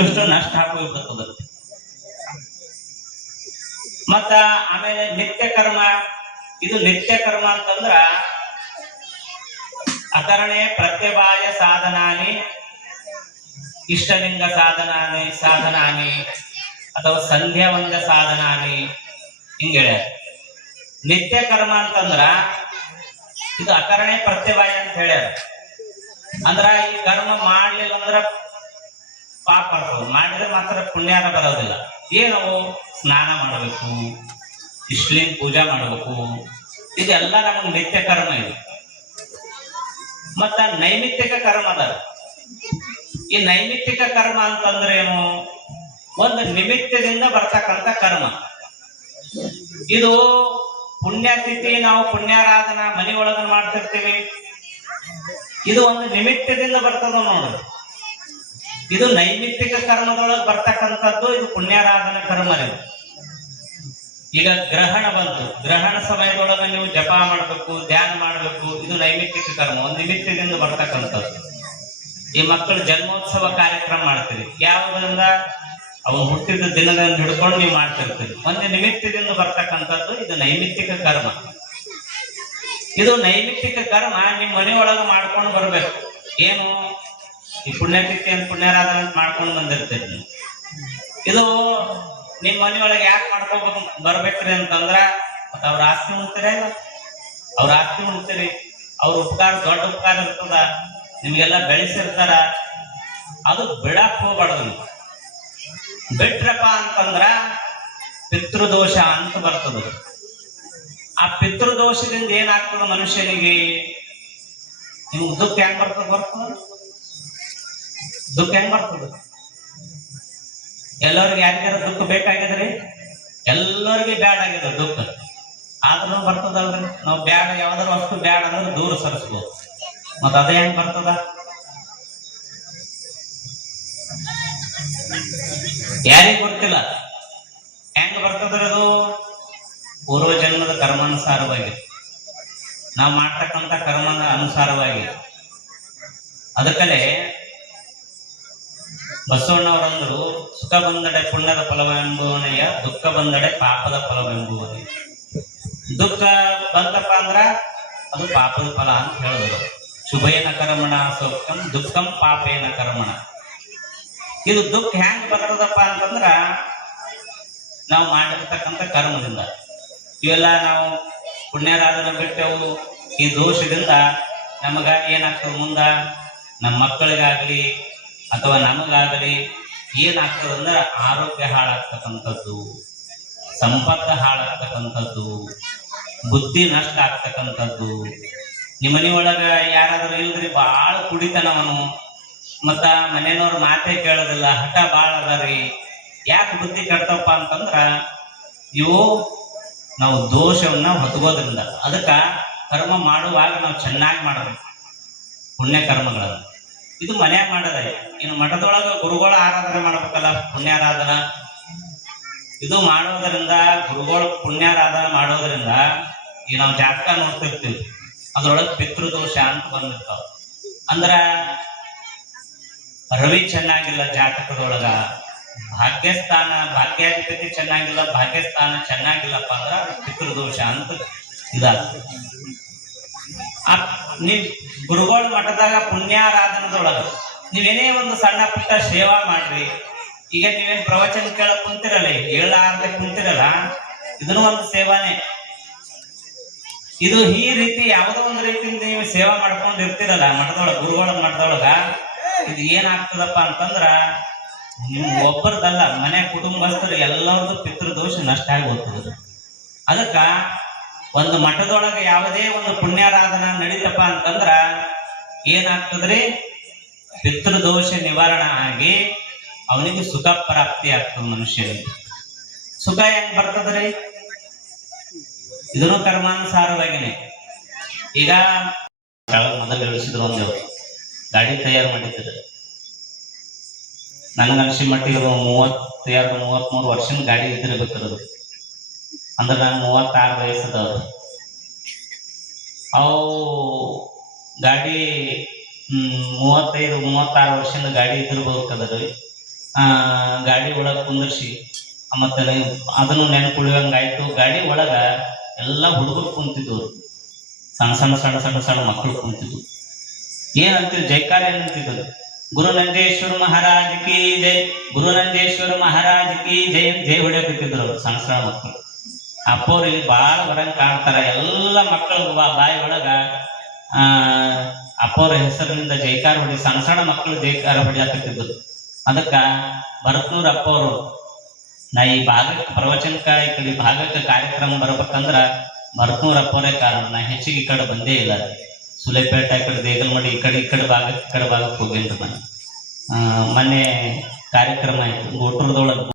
ಇಷ್ಟು ನಷ್ಟ ಹಾಕೋಗ್ಬಿಡ್ತದ ಮತ್ತ ಆಮೇಲೆ ನಿತ್ಯ ಕರ್ಮ. ಇದು ನಿತ್ಯ ಕರ್ಮ ಅಂತಂದ್ರ ಅಕರಣೆ ಪ್ರತ್ಯಭಾಯ ಸಾಧನಾನಿ, ಇಷ್ಟಲಿಂಗ ಸಾಧನಾನಿ ಸಾಧನಾನಿ, ಅಥವಾ ಸಂಧ್ಯಾ ವಂದ ಸಾಧನಾನಿ ಹಿಂಗ ಹೇಳ್ಯಾರ ನಿತ್ಯ ಕರ್ಮ ಅಂತಂದ್ರ ಇದು ಅಕರಣೆ ಪ್ರತ್ಯಭಾಯ ಅಂತ ಹೇಳ್ಯಾರ. ಅಂದ್ರ ಈ ಕರ್ಮ ಮಾಡ್ಲಿಲ್ಲ ಅಂದ್ರ ಪಾಪ ಮಾಡಿದ್ರೆ ಮಾತ್ರ ಪುಣ್ಯಾನ ಬರೋದಿಲ್ಲ. ಏನವು ಸ್ನಾನ ಮಾಡಬೇಕು ಇಷ್ಟಲಿಂಗ್ ಪೂಜೆ ಮಾಡಬೇಕು. ಇದೆಲ್ಲ ನಮಗೆ ನಿತ್ಯ ಕರ್ಮ ಇದೆ. ಮತ್ತ ನೈಮಿತ್ತಿಕ ಕರ್ಮ ಅದ. ಈ ನೈಮಿತ್ತಿಕ ಕರ್ಮ ಅಂತಂದ್ರೆ ಏನು? ಒಂದು ನಿಮಿತ್ತದಿಂದ ಬರ್ತಕ್ಕಂಥ ಕರ್ಮ. ಇದು ಪುಣ್ಯತಿಥಿ, ನಾವು ಪುಣ್ಯಾರಾಧನಾ ಮನೆ ಮಾಡ್ತಿರ್ತೀವಿ. ಇದು ಒಂದು ನಿಮಿತ್ತದಿಂದ ಬರ್ತದ ನೋಡು. ಇದು ನೈಮಿತ್ತಿಕ ಕರ್ಮದೊಳಗೆ ಬರ್ತಕ್ಕಂಥದ್ದು ಇದು ಪುಣ್ಯಾರಾಧನ ಕರ್ಮ ಇದು ಈಗ ಗ್ರಹಣ ಬಂತು. ಗ್ರಹಣ ಸಮಯದೊಳಗೆ ನೀವು ಜಪ ಮಾಡಬೇಕು, ಧ್ಯಾನ ಮಾಡಬೇಕು, ಇದು ನೈಮಿತ್ತಿಕ ಕರ್ಮ, ಒಂದು ನಿಮಿತ್ತದಿಂದ ಬರ್ತಕ್ಕಂಥದ್ದು. ಈ ಮಕ್ಕಳು ಜನ್ಮೋತ್ಸವ ಕಾರ್ಯಕ್ರಮ ಮಾಡ್ತೀರಿ. ಯಾವುದರಿಂದ? ಅವು ಹುಟ್ಟಿದ ದಿನದಿಂದ ಹಿಡ್ಕೊಂಡು ನೀವು ಮಾಡ್ತಿರ್ತೀರಿ. ಒಂದು ನಿಮಿತ್ತದಿಂದ ಬರ್ತಕ್ಕಂಥದ್ದು ಇದು ನೈಮಿತ್ತಿಕ ಕರ್ಮ. ಇದು ನೈಮಿತ್ತಿಕ ಕರ್ಮ ನಿಮ್ಮ ಮನೆಯೊಳಗೆ ಮಾಡ್ಕೊಂಡು ಬರಬೇಕು. ಏನು? ಈ ಪುಣ್ಯತಿಥಿ ಅಂತ ಪುಣ್ಯಾರಾಧನೆ ಅಂತ ಮಾಡ್ಕೊಂಡು ಬಂದಿರ್ತೀರಿ ಇದು ನಿಮ್ ಮನೆಯೊಳಗೆ ಯಾಕೆ ಮಾಡ್ಕೋಬೇಕು ಬರ್ಬೇಕ್ರಿ ಅಂತಂದ್ರ ಮತ್ತ ಅವ್ರ ಆಸ್ತಿ ಉಣ್ತೀರ ಇಲ್ಲ? ಅವ್ರ ಆಸ್ತಿ ಉಣ್ತೀರಿ ಅವ್ರ ಉಪಕಾರ ದೊಡ್ಡ ಉಪಕಾರ ಇರ್ತದ. ನಿಮ್ಗೆಲ್ಲ ಬೆಳೆಸಿರ್ತಾರ. ಅದು ಬಿಡಕ್ ಹೋಗ್ಬಾರ್ದು ನೀವು. ಬಿಟ್ರಪ್ಪ ಅಂತಂದ್ರ ಪಿತೃದೋಷ ಅಂತ ಬರ್ತದ ಆ ಪಿತೃದೋಷದಿಂದ ಏನಾಗ್ತದ ಮನುಷ್ಯನಿಗೆ? ನಿಮ್ಗೆ ದುಃಖ ಹೆಂಗ್ ಬರ್ತದ ಬರ್ತದ ದುಃಖ ಹೆಂಗ್ ಬರ್ತದ ಎಲ್ಲರಿಗೆ ಯಾರಿಗಾರ ದುಃಖ ಬೇಕಾಗಿದ್ರಿ? ಎಲ್ಲರಿಗೆ ಬ್ಯಾಡ ಆಗಿದೆ ದುಃಖ. ಆದ್ರೂ ಬರ್ತದಲ್ರಿ, ನಾವು ಬ್ಯಾಡ ಯಾವ್ದಾರು ವಸ್ತು ಬ್ಯಾಡ ಅಂದ್ರೆ ದೂರ ಸರಿಸ್ಬೋದು. ಮತ್ತ ಅದೇ ಹೆಂಗ್ ಬರ್ತದ? ಯಾರಿಗ್ ಗೊತ್ತಿಲ್ಲ. ಹೆಂಗ್ ಬರ್ತದ್ರಿ ಅದು? ಪೂರ್ವ ಜನ್ಮದ ಕರ್ಮಾನುಸಾರವಾಗಿ. ನಾವು ಮಾಡ್ತಕ್ಕಂಥ ಕರ್ಮದ ಅನುಸಾರವಾಗಿ. ಅದಕ್ಕಲೆ ಬಸವಣ್ಣವರಂದರು ಸುಖ ಬಂದಡೆ ಪುಣ್ಯದ ಫಲವೆಂಬುವನೆಯ ದುಃಖ ಬಂದಡೆ ಪಾಪದ ಫಲವೆಂಬುವನೆಯ ದುಃಖ ಬಂತಪ್ಪ ಅಂದ್ರ ಅದು ಪಾಪದ ಫಲ ಅಂತ ಹೇಳಿದ್ರು ಶುಭೇನ ಕರ್ಮಣ ಸೌಖ್ಯಂ, ದುಃಖಂ ಪಾಪೇನ ಕರ್ಮಣ. ಇದು ದುಃಖ ಹೆಂಗ್ ಬರ್ತದಪ್ಪ ಅಂತಂದ್ರ ನಾವು ಮಾಡಿರ್ತಕ್ಕಂಥ ಕರ್ಮದಿಂದ. ಇವೆಲ್ಲ ನಾವು ಪುಣ್ಯರಾದನ ಬಿಟ್ಟೆವು. ಈ ದೋಷದಿಂದ ನಮಗ ಏನಾಗ್ತದ ಮುಂದ? ನಮ್ಮ ಮಕ್ಕಳಿಗಾಗ್ಲಿ ಅಥವಾ ನಮಗಾಗಲಿ ಏನಾಗ್ತದೆ ಅಂದ್ರೆ ಆರೋಗ್ಯ ಹಾಳಾಗ್ತಕ್ಕಂಥದ್ದು, ಸಂಪತ್ತು ಹಾಳಾಗ್ತಕ್ಕಂಥದ್ದು, ಬುದ್ಧಿ ನಷ್ಟ ಆಗ್ತಕ್ಕಂಥದ್ದು. ನಿಮ್ಮ ಒಳಗ ಯಾರಾದ್ರೂ ಇಲ್ರಿ, ಬಾಳ ಕುಡಿತನವನು. ಮತ್ತ ಮನೆಯವ್ರ ಮಾತೇ ಕೇಳೋದಿಲ್ಲ, ಹಠ ಬಾಳ ಅದಾರಿ ಯಾಕೆ ಬುದ್ಧಿ ಕಟ್ತವಪ್ಪ ಅಂತಂದ್ರ ಇವು ನಾವು ದೋಷವನ್ನ ಹೊತ್ಕೋದ್ರಿಂದ ಅದಕ್ಕ ಕರ್ಮ ಮಾಡುವಾಗ ನಾವು ಚೆನ್ನಾಗಿ ಮಾಡಬೇಕು. ಪುಣ್ಯ ಕರ್ಮಗಳನ್ನು ಇದು ಮನ್ಯಾಗ ಮಾಡದ. ಇನ್ನು ಮಠದೊಳಗ ಗುರುಗಳ ಆರಾಧನೆ ಮಾಡ್ಬೇಕಲ್ಲ, ಪುಣ್ಯಾರಾಧನ? ಇದು ಮಾಡೋದ್ರಿಂದ, ಗುರುಗಳ ಪುಣ್ಯಾರಾಧನೆ ಮಾಡೋದ್ರಿಂದ ಈ ನಾವು ಜಾತಕ ನೋಡ್ತಿರ್ತೀವಿ. ಅದ್ರೊಳಗೆ ಪಿತೃದೋಷ ಅಂತ ಬಂದಿರ್ತಾವ. ಅಂದ್ರ ರವಿ ಚೆನ್ನಾಗಿಲ್ಲ ಜಾತಕದೊಳಗ. ಭಾಗ್ಯಸ್ಥಾನ, ಭಾಗ್ಯಾಧಿಪತಿ ಚೆನ್ನಾಗಿಲ್ಲ, ಭಾಗ್ಯಸ್ಥಾನ ಚೆನ್ನಾಗಿಲ್ಲಪ್ಪ ಅಂದ್ರ ಅದು ಪಿತೃದೋಷ ಅಂತ ಇದಾಗ್ತದೆ ನೀವ್ ಗುರುಗಳ ಮಠದಾಗ ಪುಣ್ಯಾರಾಧನದೊಳಗ ನೀವೇನೇ ಒಂದು ಸಣ್ಣ ಪುಟ್ಟ ಸೇವಾ ಮಾಡ್ರಿ. ಈಗ ನೀವೇನ್ ಪ್ರವಚನ ಕೇಳ ಕುಂತಿರಲ್ಲ ಹೇಳಾರ್ದೆ ಕುಂತಿರಲ್ಲ, ಇದನ್ನು ಒಂದು ಸೇವಾನೇ. ಇದು ಈ ರೀತಿ ಯಾವುದೋ ಒಂದು ರೀತಿಯಿಂದ ನೀವು ಸೇವಾ ಮಾಡ್ಕೊಂಡು ಇರ್ತಿರಲ್ಲ ಮಠದೊಳಗ, ಗುರುಗಳ ಮಠದೊಳಗ, ಇದು ಏನಾಗ್ತದಪ್ಪ ಅಂತಂದ್ರ ನಿಮ್ ಒಬ್ಬರದಲ್ಲ, ಮನೆ ಕುಟುಂಬಸ್ಥರು ಎಲ್ಲರದು ಪಿತೃದೋಷ ನಷ್ಟ ಆಗಿ ಹೋಗ್ತದೆ. ಅದಕ್ಕ ಒಂದು ಮಠದೊಳಗೆ ಯಾವುದೇ ಒಂದು ಪುಣ್ಯಾರಾಧನ ನಡೀತಪ್ಪ ಅಂತಂದ್ರ ಏನಾಗ್ತದ್ರಿ? ಪಿತೃದೋಷ ನಿವಾರಣ ಆಗಿ ಅವನಿಗೆ ಸುಖ ಪ್ರಾಪ್ತಿ ಆಗ್ತದೆ ಮನುಷ್ಯನಿಗೆ. ಸುಖ ಹೆಂಗ್ ಬರ್ತದ್ರಿ? ಇದನ್ನು ಕರ್ಮಾನುಸಾರವಾಗಿನೇ. ಈಗ ಮೊದಲು ಇಳಿಸಿದ್ರು ಒಂದು ಗಾಡಿ ತಯಾರು ಮಾಡಿದ್ರು. ನನಗೆ ಅನ್ಸಿ ಮಟ್ಟಿಗೆ ಅದು ಮೂವತ್ತ್ ಮೂರು ವರ್ಷದ ಗಾಡಿ ಇದ್ದಿರ್ಬೇಕದು ಅಂದ್ರೆ ನಾನು ಮೂವತ್ತಾರು ವಯಸ್ಸದವ್ರು. ಅವು ಗಾಡಿ ಮೂವತ್ತೈದು, ಮೂವತ್ತಾರು ವರ್ಷದಿಂದ ಗಾಡಿ ಇದ್ದಿರ್ಬೇಕು ಹೋಗ್ತದ್ರಿ ಗಾಡಿ ಒಳಗೆ ಕುಂದರ್ಸಿ, ಮತ್ತೆ ಅದನ್ನು ನೆನ್ಪುಳಿವಂಗಾಯ್ತು ಗಾಡಿ ಒಳಗೆ ಎಲ್ಲ ಹುಡುಗರು ಕುಂತಿದ್ವು ಸಣ್ಣ ಸಣ್ಣ ಸಣ್ಣ ಸಣ್ಣ ಸಣ್ಣ ಮಕ್ಕಳು ಕುಂತಿದ್ವು ಏನಂತಿದ್ರು ಜೈಕಾರ ಏನಂತಿದ್ರು ಗುರು ನಂದೇಶ್ವರ ಮಹಾರಾಜ್ ಕಿ ಜೈ, ಗುರು ನಂದೇಶ್ವರ ಮಹಾರಾಜ್ ಕಿ ಜೈ ಜೈ ಹೊಡೆಯಕತ್ತಿದ್ರು ಸಣ್ಣ ಸಣ್ಣ ಮಕ್ಕಳು ಅಪ್ಪವ್ರು ಇಲ್ಲಿ ಭಾಳ ಬರಂಗ್ ಕಾಣ್ತಾರ. ಎಲ್ಲ ಮಕ್ಕಳು ಬಾಯಿ ಒಳಗ, ಆ ಅಪ್ಪವ್ರ ಹೆಸರಿನಿಂದ ಜೈಕಾರ ಹೊಡಿ, ಸಣ್ಣ ಸಣ್ಣ ಮಕ್ಕಳು ಜೈಕಾರ ಹೊಡಿಯಾಕತ್ತಿದ್ರು ಅದಕ್ಕ ಭರತೂರ್ ಅಪ್ಪವ್ರು ನಾ ಈ ಭಾಗಕ್ಕೆ ಪ್ರವಚನಕ ಈ ಕಡೆ, ಭಾಗಕ್ಕೆ ಕಾರ್ಯಕ್ರಮ ಬರ್ಬೇಕಂದ್ರ ಭರತೂರ್ ಅಪ್ಪವರೇ ಕಾರಣ. ನಾ ಹೆಚ್ಚಿಗೆ ಈ ಕಡೆ ಬಂದೇ ಇಲ್ಲ. ಸುಲೇಪೇಟೆ ಈ ಕಡೆ, ದೇಗಲ್ಮಡಿ ಈ ಕಡೆ ಈ ಕಡೆ ಭಾಗಕ್ಕೆ ಈ ಕಡೆ ಭಾಗಕ್ಕೆ ಹೋಗಿನ್ರಿ ನಾನು ಮೊನ್ನೆ ಕಾರ್ಯಕ್ರಮ ಆಯ್ತು. ಗೋಟೂರದೊಳಗೆ